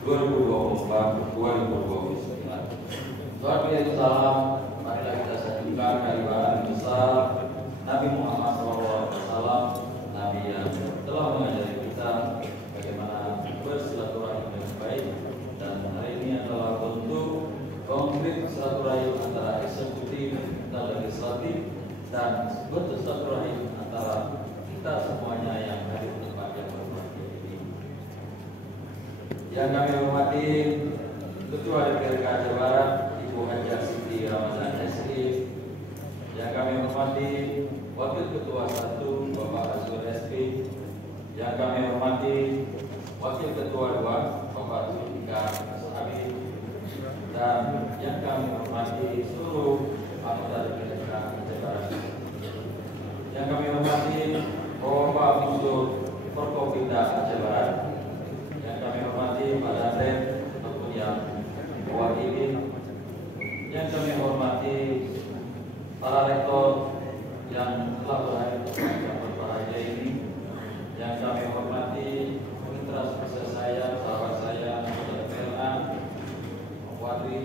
2024-2029. Salam, marilah kita sejukkan kehadiran besar Nabi Muhammad SAW, Nabi yang telah mengajari kita bagaimana bersilaturahim dengan baik, dan hari ini adalah bentuk konkret silaturahim antara eksekutif dan legislatif, dan bentuk silaturahim antara kita semuanya yang hadir di tempat yang berbahagia ini. Yang kami hormati Ketua DPRK Aceh Barat Ibu Hajah Siti Ramadan SI, yang kami hormati Wakil Ketua 1 Bapak Azwar SP, yang kami hormati Wakil Ketua 2 Bapak Zulfikar Ashabi, dan yang kami hormati seluruh anggota DPRK Aceh Barat, yang kami hormati Bapak Unsur Forkopimda Aceh Barat, yang kami hormati Pak Danrem ataupun yang mewakili, yang kami hormati para rektor yang telah berhadir yang berbahagia ini, yang kami hormati mitra sukses saya, sahabat saya, anggota DPRA, Wadri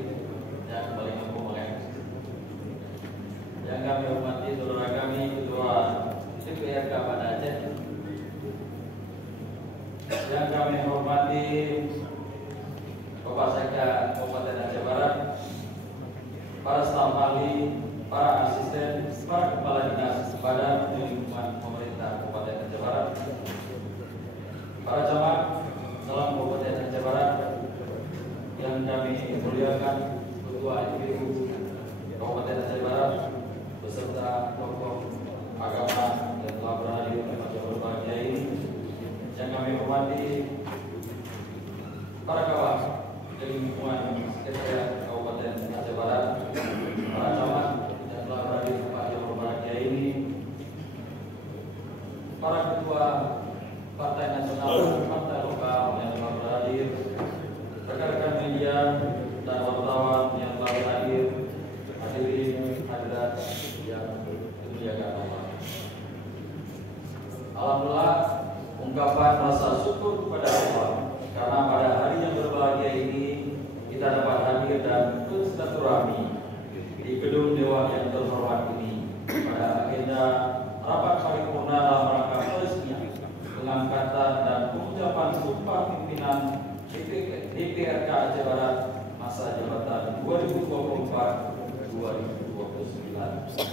yang paling memulai, yang kami hormati saudara kami Ketua DPRK Banda Aceh, yang kami hormati Bapak Sekda Kabupaten Aceh Barat, para staf ahli, para asisten, para kepala dinas badan lingkungan pemerintah Kabupaten Aceh Barat, para camat dalam Kabupaten Aceh Barat yang kami muliakan, Ketua IPU Kabupaten Aceh Barat beserta tokoh agama yang telah berhadir di tempat yang berbahagia ini, yang kami hormati para kawan lingkungan sekretariat Kabupaten Aceh Barat, para camat yang telah berada di tempat yang berbahagia ini, para ketua partai nasional dan partai lokal yang telah berhadir, rekan-rekan media dan wartawan yang telah berhadir, hadirin hadirat yang dimuliakan Allah. Alhamdulillah, ungkapan rasa syukur kepada Allah karena pada hari yang berbahagia ini kita dapat hadir dan bersilaturahmi di gedung Dewan yang terhormat ini pada agenda rapat paripurna dalam rangka peresmian, pengangkatan dan pengucapan sumpah pimpinan DPRK Aceh Barat masa jabatan 2024-2029.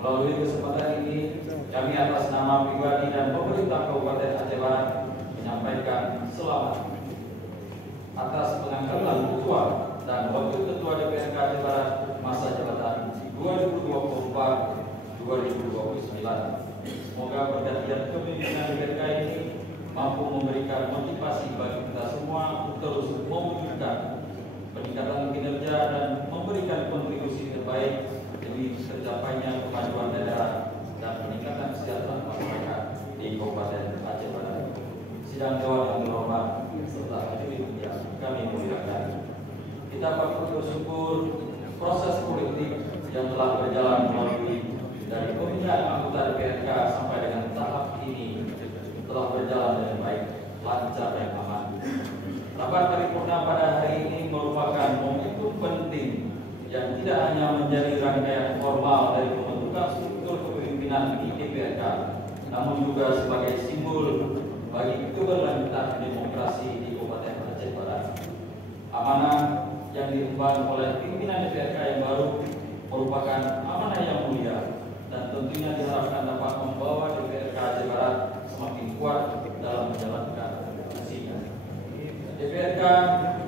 Melalui kesempatan ini, kami atas nama pribadi dan pemerintah Kabupaten Aceh Barat menyampaikan selamat atas pengangkatan Ketua dan Wakil Ketua DPRK Aceh Barat masa jabatan 2024-2029. Semoga pergantian kepemimpinan DPRK ini mampu memberikan motivasi bagi kita semua untuk terus mewujudkan peningkatan kinerja dan memberikan kontribusi terbaik demi tercapainya kemajuan daerah dan peningkatan kesejahteraan masyarakat di Kabupaten Aceh Barat. Sidang Dewan yang terhormat serta hadirin yang kami muliakan, kita patut bersyukur proses politik yang telah berjalan melalui dari pemilihan anggota DPRK sampai dengan tahap ini telah berjalan dengan baik, lancar dan aman. Rapat paripurna pada hari ini merupakan momentum penting yang tidak hanya menjadi rangkaian formal dari pembentukan struktur kepemimpinan di DPRK, namun juga sebagai simbol bagi keberlanjutan demokrasi di Kabupaten Aceh Barat. Amanah yang diemban oleh pimpinan DPRK yang baru merupakan amanah yang mulia dan tentunya diharapkan dapat membawa DPRK Aceh Barat semakin kuat dalam menjalankan fungsinya. DPRK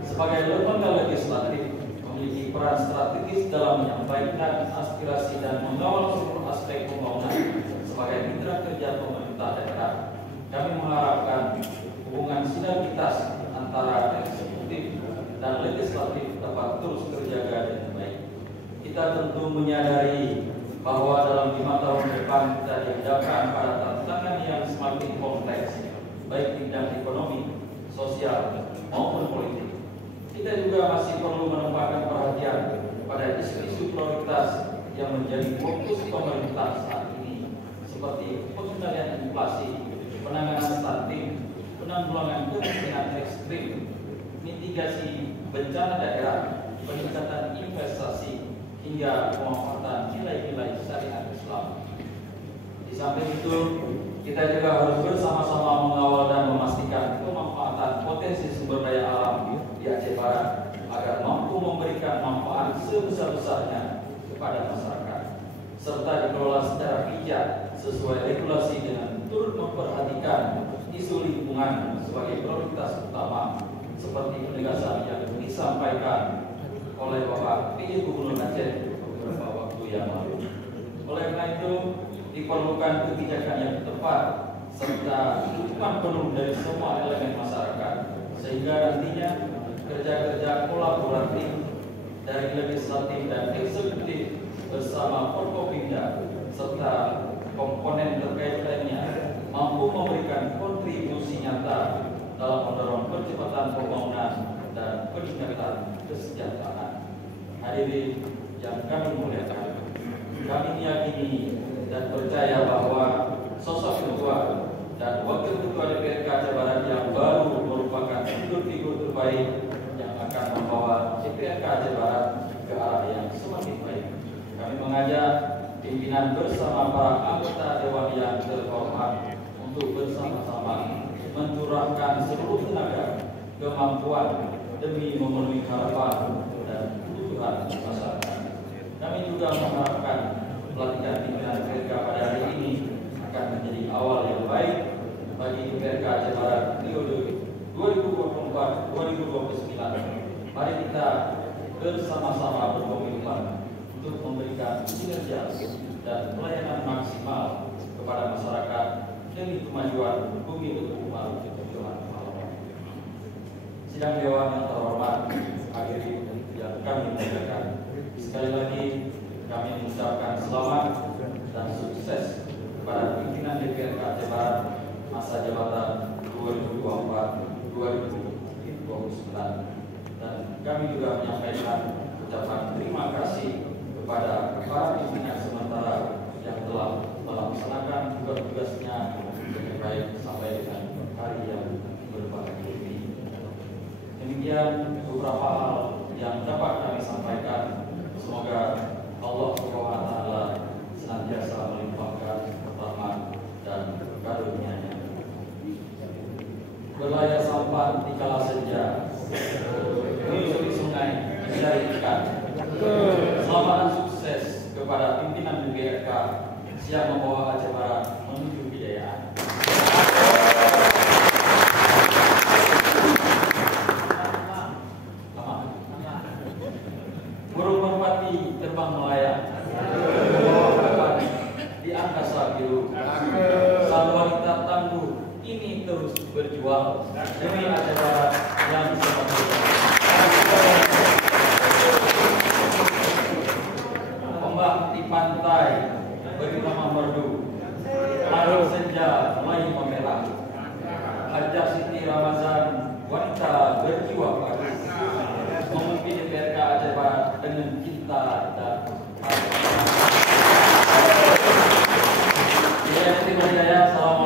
sebagai lembaga legislatif memiliki peran strategis dalam menyampaikan aspirasi dan mengawal seluruh aspek pembangunan sebagai mitra kerja pemerintah daerah. Kami mengharapkan hubungan sinergitas antara eksekutif dan legislatif dapat terus terjaga dengan baik. Kita tentu menyadari bahwa dalam 5 tahun depan kita dihadapkan pada tantangan yang semakin kompleks, baik bidang ekonomi, sosial maupun politik. Kita juga masih perlu menempatkan perhatian pada isu-isu prioritas yang menjadi fokus pemerintah saat ini, seperti pengendalian inflasi, penanganan stunting, penanggulangan kemiskinan ekstrim, mitigasi bencana daerah, peningkatan investasi, hingga pemanfaatan nilai-nilai syariat Islam. Di samping itu, kita juga harus bersama-sama mengawal dan memastikan pemanfaatan potensi sumber daya alam di Aceh Barat agar mampu memberikan manfaat sebesar-besarnya kepada masyarakat, serta dikelola secara bijak sesuai regulasi dengan turut memperhatikan isu lingkungan sebagai prioritas utama, seperti penegasan yang disampaikan oleh Bapak PJ Gubernur Aceh beberapa waktu yang lalu. Oleh karena itu, diperlukan kebijakan yang tepat serta dukungan penuh dari semua elemen masyarakat, sehingga nantinya kerja-kerja kolaboratif dari legislatif dan eksekutif bersama Forkopimda serta komponen terkait lainnya mampu memberikan kontribusi nyata dalam mendorong percepatan pembangunan dan peningkatan kesejahteraan. Hadirin yang kami muliakan, kami meyakini dan percaya bahwa sosok ketua dan wakil ketua DPRK Aceh Barat yang baru merupakan figur-figur terbaik yang akan membawa DPRK Aceh Barat ke arah yang semakin baik. Kami mengajak pimpinan bersama para anggota Dewan yang terhormat untuk bersama-sama mencurahkan seluruh tenaga, kemampuan demi memenuhi harapan dan kebutuhan masyarakat. Kami juga mengharapkan pelatihan pimpinan DPRK pada hari ini akan menjadi awal yang baik bagi DPRK Aceh Barat periode 2024-2029. Mari kita bersama-sama berkomitmen untuk memberikan kinerja dan pelayanan maksimal kepada masyarakat demi kemajuan bumi berkembang Tuhan Allah. Sidang Dewan yang terhormat, hadirin yang kami muliakan, sekali lagi kami mengucapkan selamat dan sukses kepada pimpinan DPRK Aceh Barat masa jabatan 2024-2029, dan kami juga menyampaikan ucapan terima kasih kepada para pimpinan sementara yang telah melaksanakan tugas-tugasnya dengan baik sampai dengan hari yang berbahagia ini. Demikian beberapa hal yang dapat kami sampaikan. Semoga Allah Subhanahu wa taala senantiasa melimpahkan rahmat dan karunia-Nya. Berlayar sampan di kala senja, menyusuri sungai mencari ikan. Selamat dan sukses kepada pimpinan DPRK siap membawa Aceh Barat menuju kejayaan. Burung merpati terbang melayang di angkasa biru. Sang wanita tangguh ini terus berjuang demi Aceh Barat yang semakin. Ombak di pantai beri nama merdu, langit senja mulai memerah. Hajah Siti Ramazan, wanita berjiwa pagi, memimpin DPRK Aceh Barat dengan cinta dan hati. Assalamualaikum.